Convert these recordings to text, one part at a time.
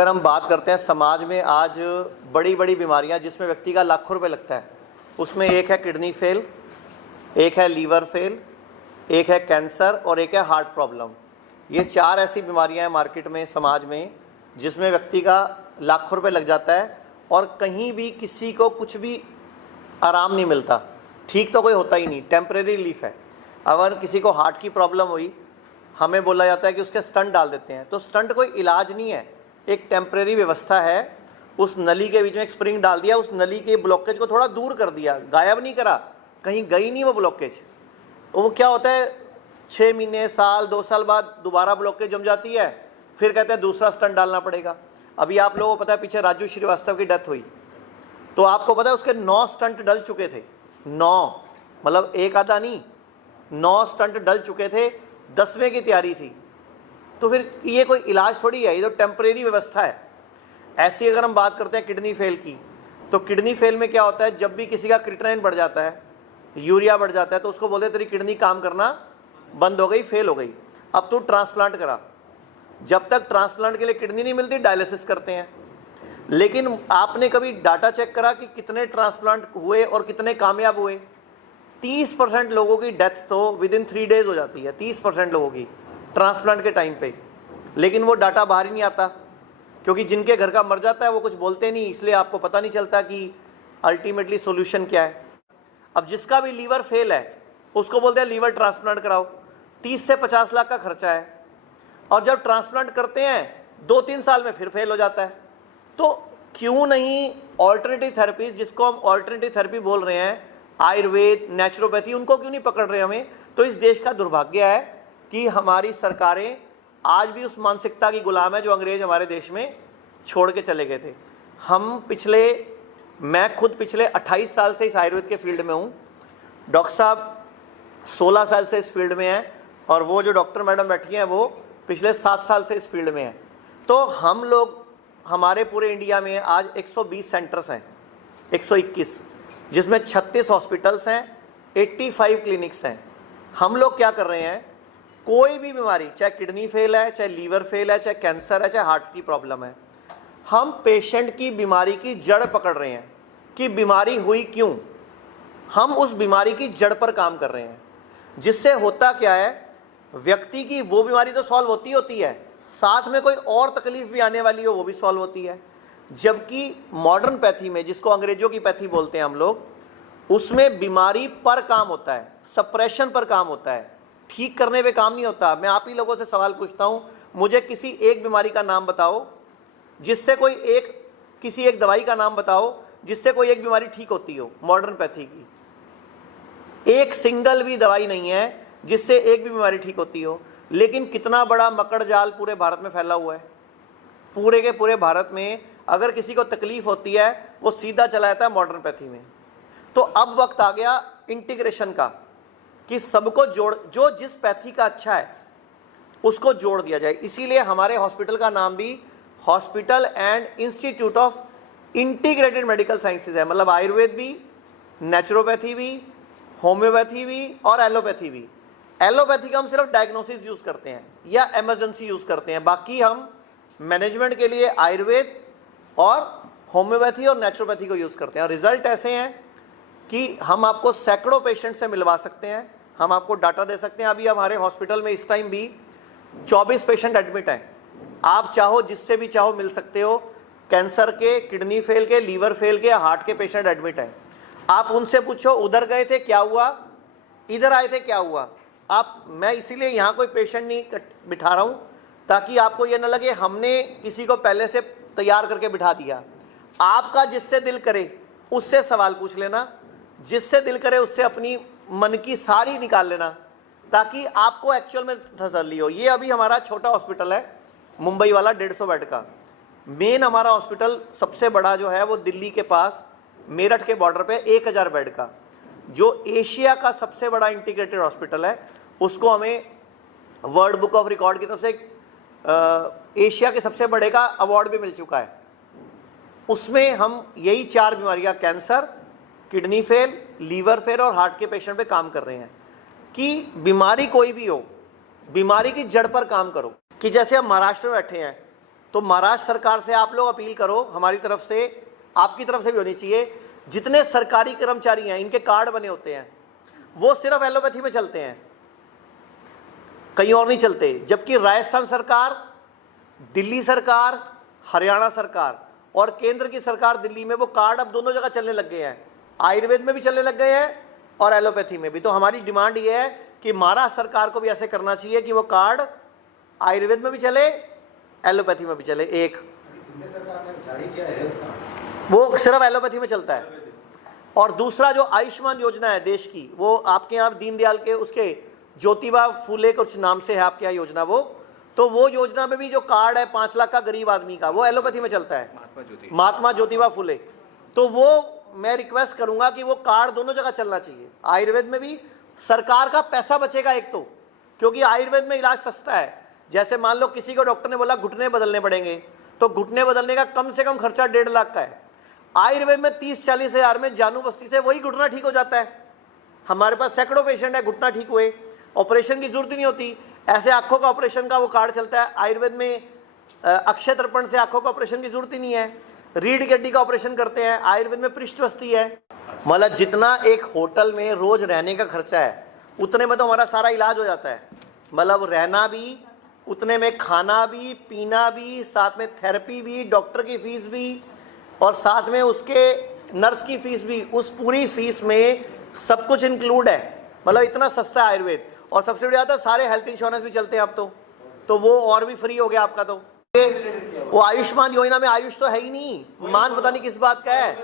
अगर हम बात करते हैं समाज में आज बड़ी बड़ी बीमारियां जिसमें व्यक्ति का लाखों रुपए लगता है, उसमें एक है किडनी फेल, एक है लीवर फेल, एक है कैंसर और एक है हार्ट प्रॉब्लम। ये 4 ऐसी बीमारियां हैं मार्केट में, समाज में, जिसमें व्यक्ति का लाखों रुपए लग जाता है और कहीं भी किसी को कुछ भी आराम नहीं मिलता, ठीक तो कोई होता ही नहीं, टेम्परेरी रिलीफ है। अगर किसी को हार्ट की प्रॉब्लम हुई, हमें बोला जाता है कि उसके स्टंट डाल देते हैं, तो स्टंट कोई इलाज नहीं है, एक टेम्परेरी व्यवस्था है। उस नली के बीच में एक स्प्रिंग डाल दिया, उस नली के ब्लॉकेज को थोड़ा दूर कर दिया, गायब नहीं करा, कहीं गई नहीं वो ब्लॉकेज। वो क्या होता है, 6 महीने, साल, 2 साल बाद दोबारा ब्लॉकेज जम जाती है, फिर कहते हैं दूसरा स्टंट डालना पड़ेगा। अभी आप लोगों को पता है पीछे राजू श्रीवास्तव की डेथ हुई, तो आपको पता है उसके 9 स्टंट डल चुके थे। 9 मतलब एक आधा नहीं, 9 स्टंट डल चुके थे, 10वें की तैयारी थी। तो फिर ये कोई इलाज थोड़ी है, ये तो टेम्परेरी व्यवस्था है। ऐसी अगर हम बात करते हैं किडनी फेल की, तो किडनी फेल में क्या होता है, जब भी किसी का क्रिएटिनिन बढ़ जाता है, यूरिया बढ़ जाता है, तो उसको बोलते हैं तेरी किडनी काम करना बंद हो गई, फेल हो गई, अब तू ट्रांसप्लांट करा। जब तक ट्रांसप्लांट के लिए किडनी नहीं मिलती, डायलिसिस करते हैं। लेकिन आपने कभी डाटा चेक करा कि कितने ट्रांसप्लांट हुए और कितने कामयाब हुए? 30% लोगों की डेथ तो विदिन 3 डेज हो जाती है, 30% लोगों की ट्रांसप्लांट के टाइम पे। लेकिन वो डाटा बाहर ही नहीं आता, क्योंकि जिनके घर का मर जाता है वो कुछ बोलते नहीं, इसलिए आपको पता नहीं चलता कि अल्टीमेटली सॉल्यूशन क्या है। अब जिसका भी लीवर फेल है, उसको बोलते हैं लीवर ट्रांसप्लांट कराओ, 30 से 50 लाख का खर्चा है, और जब ट्रांसप्लांट करते हैं 2-3 साल में फिर फेल हो जाता है। तो क्यों नहीं ऑल्टरनेटिव थेरेपीज, जिसको हम ऑल्टरनेटिव थेरेपी बोल रहे हैं, आयुर्वेद, नेचुरोपैथी, उनको क्यों नहीं पकड़ रहे हमें? तो इस देश का दुर्भाग्य है कि हमारी सरकारें आज भी उस मानसिकता की गुलाम है जो अंग्रेज हमारे देश में छोड़ के चले गए थे। मैं खुद पिछले 28 साल से इस आयुर्वेद के फील्ड में हूँ, डॉक्टर साहब 16 साल से इस फील्ड में हैं, और वो जो डॉक्टर मैडम बैठी हैं वो पिछले 7 साल से इस फील्ड में हैं। तो हम लोग, हमारे पूरे इंडिया में आज 120 सेंटर्स हैं, 121, जिसमें 36 हॉस्पिटल्स हैं, 85 क्लिनिक्स हैं। हम लोग क्या कर रहे हैं, कोई भी बीमारी, चाहे किडनी फेल है, चाहे लीवर फेल है, चाहे कैंसर है, चाहे हार्ट की प्रॉब्लम है, हम पेशेंट की बीमारी की जड़ पकड़ रहे हैं कि बीमारी हुई क्यों। हम उस बीमारी की जड़ पर काम कर रहे हैं, जिससे होता क्या है, व्यक्ति की वो बीमारी तो सॉल्व होती है, साथ में कोई और तकलीफ भी आने वाली हो वो भी सॉल्व होती है। जबकि मॉडर्न पैथी में, जिसको अंग्रेजों की पैथी बोलते हैं हम लोग, उसमें बीमारी पर काम होता है, सप्रेशन पर काम होता है, ठीक करने पे काम नहीं होता। मैं आप ही लोगों से सवाल पूछता हूँ, मुझे किसी एक बीमारी का नाम बताओ जिससे किसी एक दवाई का नाम बताओ जिससे कोई एक बीमारी ठीक होती हो। मॉडर्न पैथी की एक सिंगल भी दवाई नहीं है जिससे एक भी बीमारी ठीक होती हो। लेकिन कितना बड़ा मकड़ जाल पूरे भारत में फैला हुआ है। पूरे के पूरे भारत में अगर किसी को तकलीफ होती है, वो सीधा चला जाता है मॉडर्न पैथी में। तो अब वक्त आ गया इंटीग्रेशन का, कि सबको जो जिस पैथी का अच्छा है उसको जोड़ दिया जाए। इसीलिए हमारे हॉस्पिटल का नाम भी hospital and institute of integrated medical sciences है। मतलब आयुर्वेद भी, नेचुरोपैथी भी, होम्योपैथी भी और एलोपैथी भी। एलोपैथी का हम सिर्फ डायग्नोसिस यूज़ करते हैं या इमरजेंसी यूज़ करते हैं, बाकी हम मैनेजमेंट के लिए आयुर्वेद और होम्योपैथी और नेचुरोपैथी को यूज़ करते हैं। और रिजल्ट ऐसे हैं कि हम आपको सैकड़ों पेशेंट से मिलवा सकते हैं, हम आपको डाटा दे सकते हैं। अभी हमारे हॉस्पिटल में इस टाइम भी 24 पेशेंट एडमिट हैं। आप चाहो जिससे भी चाहो मिल सकते हो। कैंसर के, किडनी फेल के, लीवर फेल के, हार्ट के पेशेंट एडमिट हैं। आप उनसे पूछो उधर गए थे क्या हुआ, इधर आए थे क्या हुआ। मैं इसीलिए यहाँ कोई पेशेंट नहीं बिठा रहा हूँ ताकि आपको ये ना लगे हमने किसी को पहले से तैयार करके बिठा दिया। आपका जिससे दिल करे उससे सवाल पूछ लेना, जिससे दिल करे उससे अपनी मन की सारी निकाल लेना, ताकि आपको एक्चुअल में तसल्ली हो। ये अभी हमारा छोटा हॉस्पिटल है, मुंबई वाला 150 बेड का। मेन हमारा हॉस्पिटल सबसे बड़ा जो है वो दिल्ली के पास मेरठ के बॉर्डर पे 1000 बेड का, जो एशिया का सबसे बड़ा इंटीग्रेटेड हॉस्पिटल है। उसको हमें वर्ल्ड बुक ऑफ रिकॉर्ड की तरफ से एशिया के सबसे बड़े का अवार्ड भी मिल चुका है। उसमें हम यही 4 बीमारियां, cancer, kidney fail, liver fail और हार्ट के पेशेंट पे काम कर रहे हैं। कि बीमारी कोई भी हो, बीमारी की जड़ पर काम करो। कि जैसे हम महाराष्ट्र में बैठे हैं, तो महाराष्ट्र सरकार से आप लोग अपील करो, हमारी तरफ से, आपकी तरफ से भी होनी चाहिए, जितने सरकारी कर्मचारी हैं इनके कार्ड बने होते हैं वो सिर्फ एलोपैथी में चलते हैं, कहीं और नहीं चलते। जबकि राजस्थान सरकार, दिल्ली सरकार, हरियाणा सरकार और केंद्र की सरकार दिल्ली में वो कार्ड अब दोनों जगह चलने लग गए हैं, आयुर्वेद में भी चलने लग गए हैं और एलोपैथी में भी। तो हमारी डिमांड ये है कि महाराष्ट्र सरकार को भी ऐसे करना चाहिए कि वो कार्ड आयुर्वेद में भी चले, एलोपैथी में भी चले। एक सरकार ने जारी किया है वो सिर्फ एलोपैथी में चलता है। और दूसरा जो आयुष्मान योजना है देश की, वो आपके यहाँ दीनदयाल के उसके ज्योतिबा फूले कुछ नाम से है आपके यहाँ योजना, वो योजना में भी जो कार्ड है 5 लाख का गरीब आदमी का, वो एलोपैथी में चलता है, महात्मा ज्योतिबा फूले। तो वो मैं रिक्वेस्ट करूंगा कि वो कार्ड दोनों जगह चलना चाहिए, आयुर्वेद में भी। सरकार का पैसा बचेगा एक तो, क्योंकि आयुर्वेद में इलाज सस्ता है। जैसे मान लो किसी को डॉक्टर ने बोला घुटने बदलने पड़ेंगे, तो घुटने बदलने का कम से कम खर्चा 1.5 लाख का है। आयुर्वेद में 30-40 हज़ार में जानू बस्ती से वही घुटना ठीक हो जाता है। हमारे पास सैकड़ों पेशेंट है, घुटना ठीक हुए, ऑपरेशन की जरूरत ही नहीं होती। ऐसे आंखों का ऑपरेशन का वो कार्ड चलता है आयुर्वेद में। अक्षय तर्पण से आंखों का ऑपरेशन की जरूरत ही नहीं है। रीढ़ की हड्डी का ऑपरेशन करते हैं आयुर्वेद में, पृष्ठवस्ती है। मतलब जितना एक होटल में रोज रहने का खर्चा है उतने में तो हमारा सारा इलाज हो जाता है। मतलब रहना भी उतने में, खाना भी, पीना भी, साथ में थेरेपी भी, डॉक्टर की फीस भी और साथ में उसके नर्स की फीस भी, उस पूरी फीस में सब कुछ इंक्लूड है। मतलब इतना सस्ता है आयुर्वेद। और सबसे बड़ी बात है सारे हेल्थ इंश्योरेंस भी चलते हैं अब तो वो और भी फ्री हो गया आपका। तो वो आयुष्मान योजना में आयुष तो है ही नहीं, मान पता नहीं किस बात का है।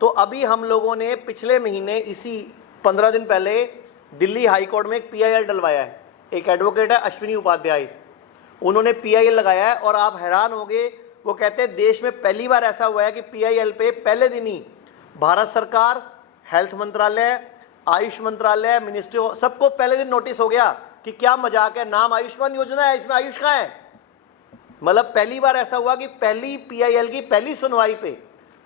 तो अभी हम लोगों ने पिछले महीने इसी 15 दिन पहले दिल्ली हाई कोर्ट में एक PIL डलवाया है। एक एडवोकेट है अश्विनी उपाध्याय, उन्होंने PIL लगाया है। और आप हैरान होंगे, वो कहते हैं देश में पहली बार ऐसा हुआ है कि PIL पे पहले दिन ही भारत सरकार, हेल्थ मंत्रालय, आयुष मंत्रालय, मिनिस्ट्री, सबको पहले दिन नोटिस हो गया कि क्या मजाक है, नाम आयुष्मान योजना है, इसमें आयुष कहाँ है। मतलब पहली बार ऐसा हुआ कि पहली PIL की पहली सुनवाई पे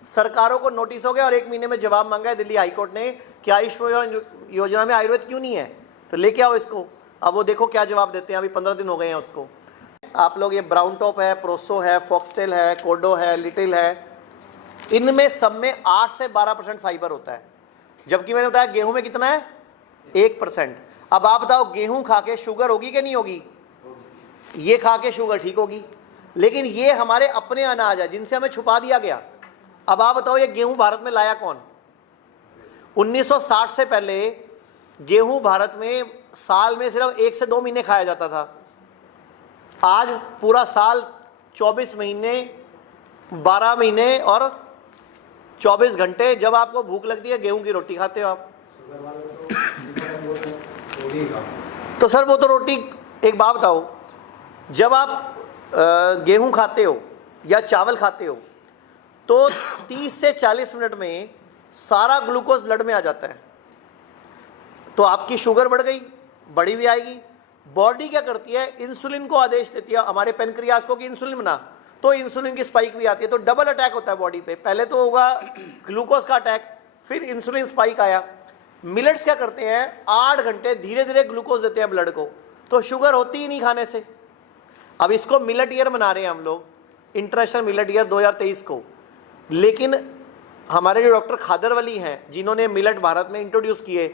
सरकारों को नोटिस हो गया और 1 महीने में जवाब मांगा है दिल्ली हाईकोर्ट ने कि आयुष्मान योजना में आयुर्वेद क्यों नहीं है, तो लेके आओ इसको। अब वो देखो क्या जवाब देते हैं। अभी 15 दिन हो गए हैं उसको। आप लोग ये ब्राउन टॉप है, प्रोसो है, फॉक्सटेल है, कोडो है, लिटिल है, इनमें सब में 8 से 12% फाइबर होता है। जबकि मैंने बताया गेहूं में कितना है, 1%। अब आप बताओ गेहूं खा के शुगर होगी कि नहीं होगी? ये खा के शुगर ठीक होगी, लेकिन ये हमारे अपने अनाज है जिनसे हमें छुपा दिया गया। अब आप बताओ ये गेहूं भारत में लाया कौन? 1960 से पहले गेहूं भारत में साल में सिर्फ 1 से 2 महीने खाया जाता था। आज पूरा साल 24 महीने, 12 महीने और 24 घंटे जब आपको भूख लगती है गेहूं की रोटी खाते हो आप। तो सर वो तो रोटी, एक बात बताओ, जब आप गेहूं खाते हो या चावल खाते हो तो 30 से 40 मिनट में सारा ग्लूकोज ब्लड में आ जाता है। तो आपकी शुगर बढ़ गई, बढ़ी भी आएगी। बॉडी क्या करती है, इंसुलिन को आदेश देती है हमारे पेनक्रियास को कि इंसुलिन बना, तो इंसुलिन की स्पाइक भी आती है। तो डबल अटैक होता है बॉडी पे। पहले तो होगा ग्लूकोज का अटैक, फिर इंसुलिन स्पाइक आया। मिलेट्स क्या करते हैं, 8 घंटे धीरे धीरे ग्लूकोज देते हैं ब्लड को, तो शुगर होती ही नहीं खाने से। अब इसको मिलेट ईयर मना रहे हैं हम लोग, इंटरनेशनल मिलेट ईयर 2023 को। लेकिन हमारे जो डॉक्टर खादरवली हैं जिन्होंने मिलेट भारत में इंट्रोड्यूस किए,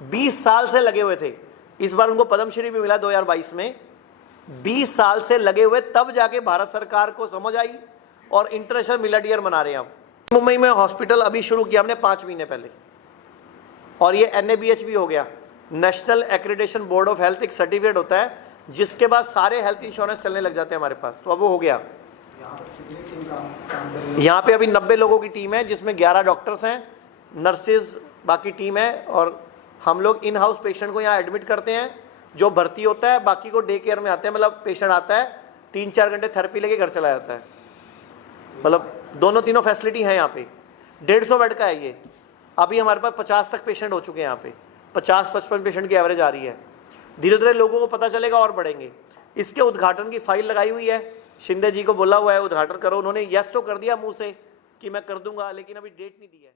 20 साल से लगे हुए थे। इस बार उनको पद्मश्री भी मिला 2022 में। 20 साल से लगे हुए, तब जाके भारत सरकार को समझ आई और इंटरनेशनल मिलेट ईयर मना रहे हैं हम। मुंबई में हॉस्पिटल अभी शुरू किया हमने 5 महीने पहले, और ये NABH भी हो गया, national accreditation board of health. एक सर्टिफिकेट होता है जिसके बाद सारे हेल्थ इंश्योरेंस चलने लग जाते हैं हमारे पास। तो अब वो हो गया। यहाँ पे अभी 90 लोगों की टीम है जिसमें 11 डॉक्टर्स हैं, नर्सेज बाकी टीम है। और हम लोग इन हाउस पेशेंट को यहाँ एडमिट करते हैं, जो भर्ती होता है बाकी को डे केयर में आते हैं। मतलब पेशेंट आता है 3-4 घंटे थेरेपी लेके घर चला जाता है। मतलब दोनों तीनों फैसिलिटी है यहाँ पे। 150 बेड का है ये। अभी हमारे पास 50 तक पेशेंट हो चुके हैं यहाँ पे, 50-55 पेशेंट की एवरेज आ रही है। धीरे धीरे लोगों को पता चलेगा और बढ़ेंगे। इसके उद्घाटन की फाइल लगाई हुई है, शिंदे जी को बोला हुआ है उद्घाटन करो। उन्होंने यस तो कर दिया मुंह से कि मैं कर दूंगा, लेकिन अभी डेट नहीं दी है।